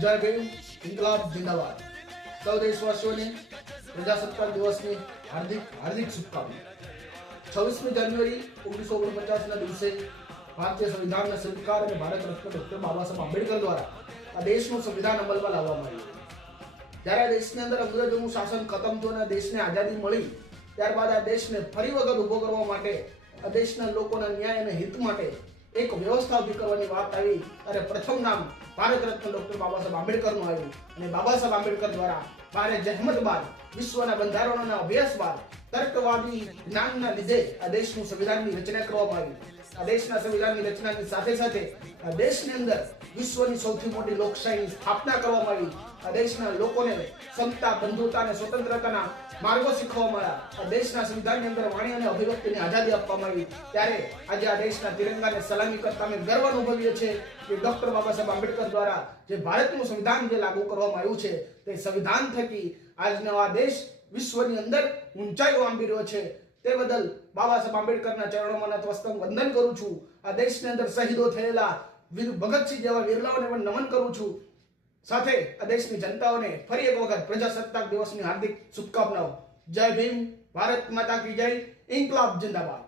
જય ભીમ, ઇન્કલાબ જિંદાબાદ। સૌ દેશવાસીઓને પ્રજાસત્તાક દિવસની હાર્દિક હાર્દિક શુભકામના। 26મી જાન્યુઆરી 1949ના દિવસે ભારતીય સંવિધાનના શિલ્પકાર અને ભારત રત્ન ડોક્ટર બાબા સાહેબ આંબેડકર દ્વારા આ દેશનું સંવિધાન અમલમાં લાવવામાં આવ્યું। જ્યારે આ દેશની અંદર અંગ્રેજોનું શાસન ખતમ થયું અને દેશને આઝાદી મળી, ત્યારબાદ આ દેશને ફરી વખત ઊભો કરવા માટે, આ દેશના લોકોના ન્યાય અને હિત માટે એક વ્યવસ્થા ઊભી કરવાની વાત આવી ત્યારે પ્રથમ નામ ભારત રત્ન ડોક્ટર બાબા સાહેબ આંબેડકરનું આવ્યું અને બાબા સાહેબ આંબેડકર દ્વારા ભારે જહેમત બાદ, વિશ્વના બંધારણોના અભ્યાસ બાદ, તર્કવાદી જ્ઞાનના લીધે આ દેશનું સંવિધાનની રચના કરવામાં આવી। આ દેશના સંવિધાનની રચનાની સાથે સાથે આ દેશની અંદર વિશ્વની સૌથી મોટી લોકશાહીની સ્થાપના કરવામાં આવી। આ દેશના લોકોને સમતા, બંધુતા અને સ્વતંત્રતાના માર્ગો શીખવવામાં આવ્યા। આ દેશના સંવિધાનની અંદર વાણી અને અભિવ્યક્તિની આઝાદી આપવામાં આવી। ત્યારે આજે આ દેશના તિરંગાને સલામી કરતા અમે ગર્વ અનુભવીએ છીએ કે ડોક્ટર બાબા સાહેબ આંબેડકર દ્વારા જે ભારતનું સંવિધાન જે લાગુ કરવામાં આવ્યું છે, તે સંવિધાન થકી આજનો આ દેશ વિશ્વની અંદર ઊંચાઈઓ આંબી રહ્યો છે। તે બદલ બાબા સાહેબ આંબેડકરના ચરણોમાં નતમસ્તક વંદન કરું છું। આ દેશની અંદર શહીદો થયેલા વીર ભગતસિંહ જેવા વીરલાઓને પણ નમન કરું છું। સાથે આ દેશની જનતાઓને ફરી એક વખત પ્રજાસત્તાક દિવસની હાર્દિક શુભકામનાઓ। જય ભીમ, ભારત માતા કી જય, ઇન્કલાબ જિંદાબાદ।